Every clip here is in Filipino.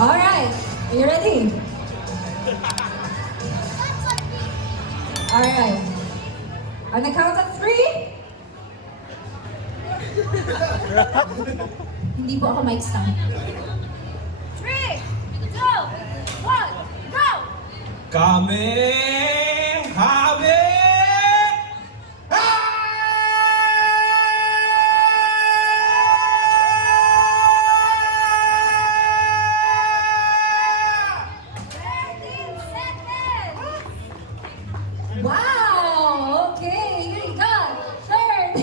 Alright, are you ready? Alright. On the count of 3. Hindi po ako mic stand. 3, 2, 1, go! Kamehame! Wow! Okay, you got 13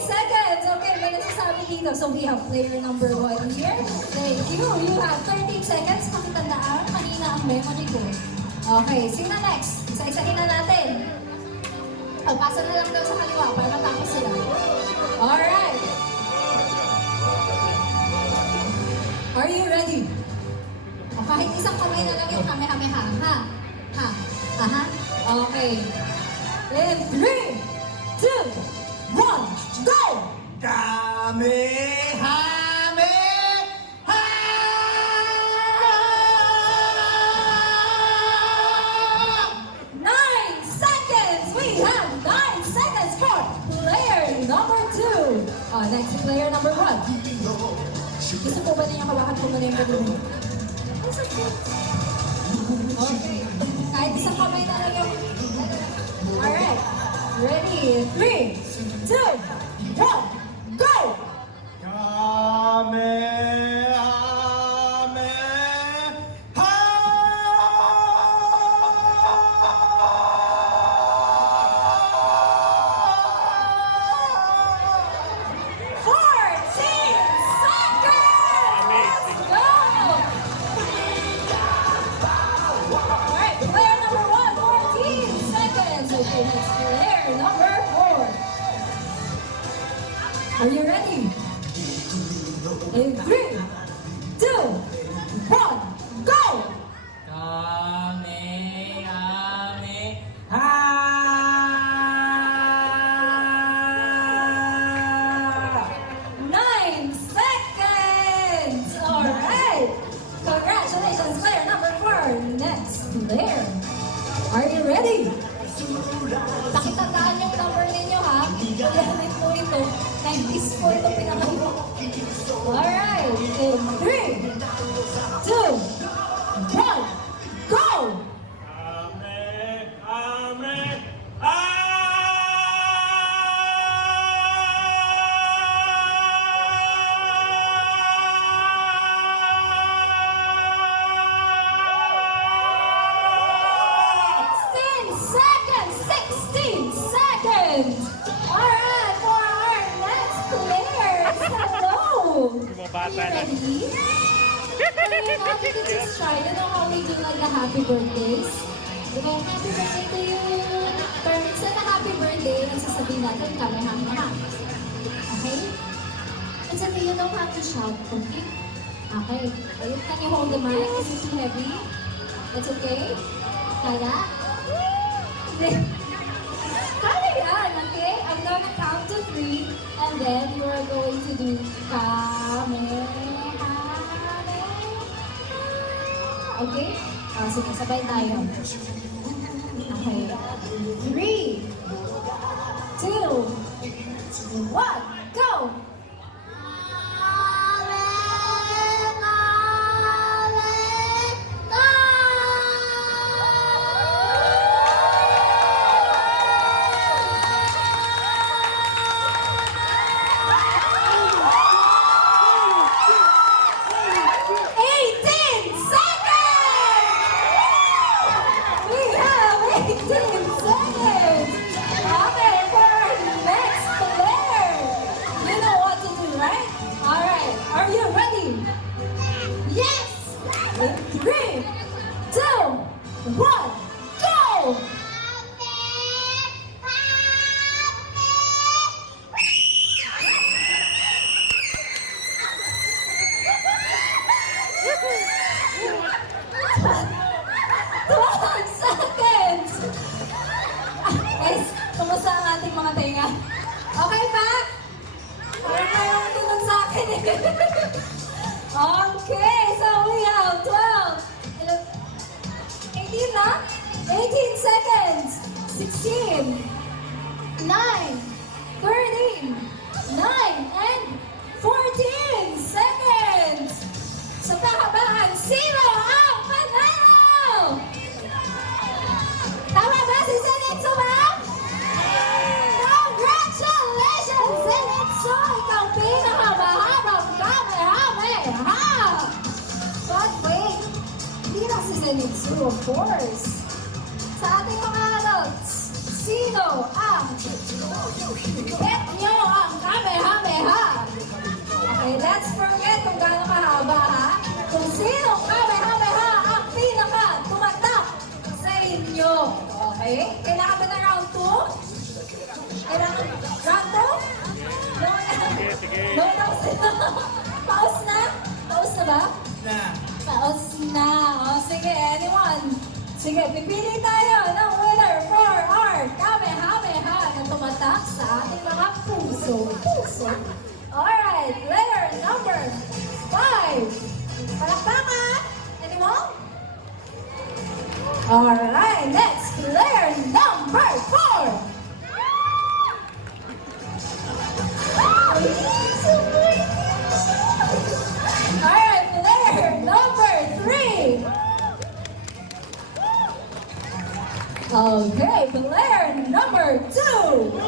seconds. Okay, may nasasabi dito. So we have player number 1 here. Thank you. You have 13 seconds. Pakitandaan kanina ang memory ko. Okay, sino na next? Isa-isahin na natin. Pagpasa na lang daw sa kaliwa para matapos sila. Alright. Are you ready? O kahit isang kamay na lang yung kame-kameha. Ha? Ha? Aha. Okay. In 3, 2, 1, go! Kamehame! 9 seconds! We have 9 seconds for player number 2. Next, player number 1. Gusto po ba niya hawakan ko muna yung balloon? Okay. Kahit isang kamay na lang yung... Alright. Ready? 3, 2, 1, go! Kamehameha! 14 seconds! Let's go! Alright, player number 1, 14 seconds. Okay, next player number 4. Are you ready? In 3, 2, 1, go! Kamehameha! 9 seconds! Alright! Congratulations, player number 4. Next player. Are you ready? Pakitandaan yung number ninyo ha. Pag-helmet po ito. 90s po ito pinakahiwa. Alright! In 3, 2, 1, go! Alright, for our next players. Hello! Bata na. Ready? Okay, now we can just try. You know how we do like the happy birthdays? Diba, happy birthday to you. Pero minsan na happy birthday, nagsasabihin natin kami ha. Okay? And so you don't have to shout, okay? Okay. Can you hold the mic? Is it too heavy? That's okay? Kaya? Kaya yan, okay? I'm gonna count to 3 and then you are going to do Kamehameha. Okay? Sige, sabay tayo. Okay. 3, 2, 1, go! One, go! Seconds! Guys, kumusta ang ating mga tenga? Okay pa? Parang ayaw tunog sa akin eh. Okay. na? 18 seconds. 16, 9, 13, 9, and 14 seconds. Sa kahabaan, sino ang panalo? Tama ba si Zenitsu, ma'am? Congratulations, Zenitsu! Ikaw pinakamahabang Kamehameha! But wait, hindi lang si Zenitsu, of course. Sa ating mga adults, sino ang get nyo ang Kamehameha? Okay, let's forget kung gaano kahaba, ha? Kung sino Kamehameha ang pinaka tumatak sa inyo. Okay? Kailangan ba na round 2? Kailangan round 2? No, Sige, sige. no, pause na? Pause na ba? Na. Pause na. O, sige, anyone? Sige, pipili tayo ng winner for our Kamehameha na tumatak sa ating mga puso. Alright, player number 5. Palakpakan! Anyone? Alright, next, player number 4. Alright, player number 3. Okay, player number 2.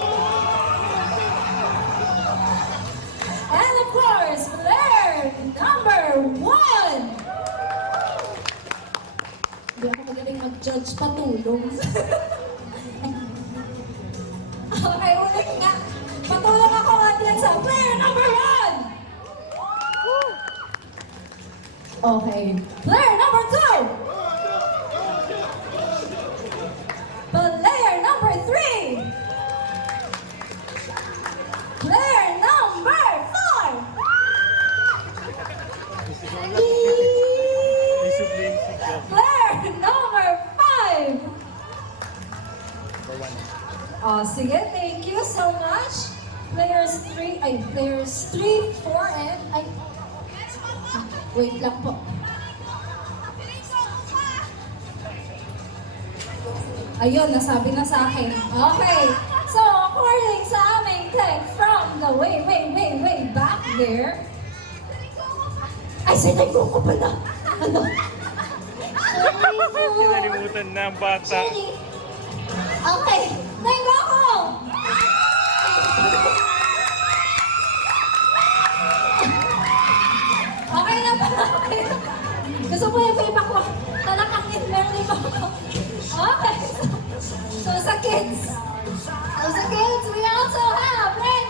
And of course, player number 1. Hindi ako magaling mag-judge, patulong. Okay, ulit nga. Patulong ako agad sa player number 1. Okay, player number 2. Player number 3. Player number 4. Discipline si Jeff. Player number 5. Oh, sige, thank you so much. Players 3, 4, and, wait lang po. Ayun, nasabi na sa akin. Okay, so according sa aming text from the way back there, ay, sinago ko pala. Ano? Sorry po. Sinalimutan na ang bata. Jenny. Okay, sinago ko. Okay na ba? Okay na. Gusto mo yung iba ko. Talakang in-learning mo ko. Okay. So sa kids, we also have Ren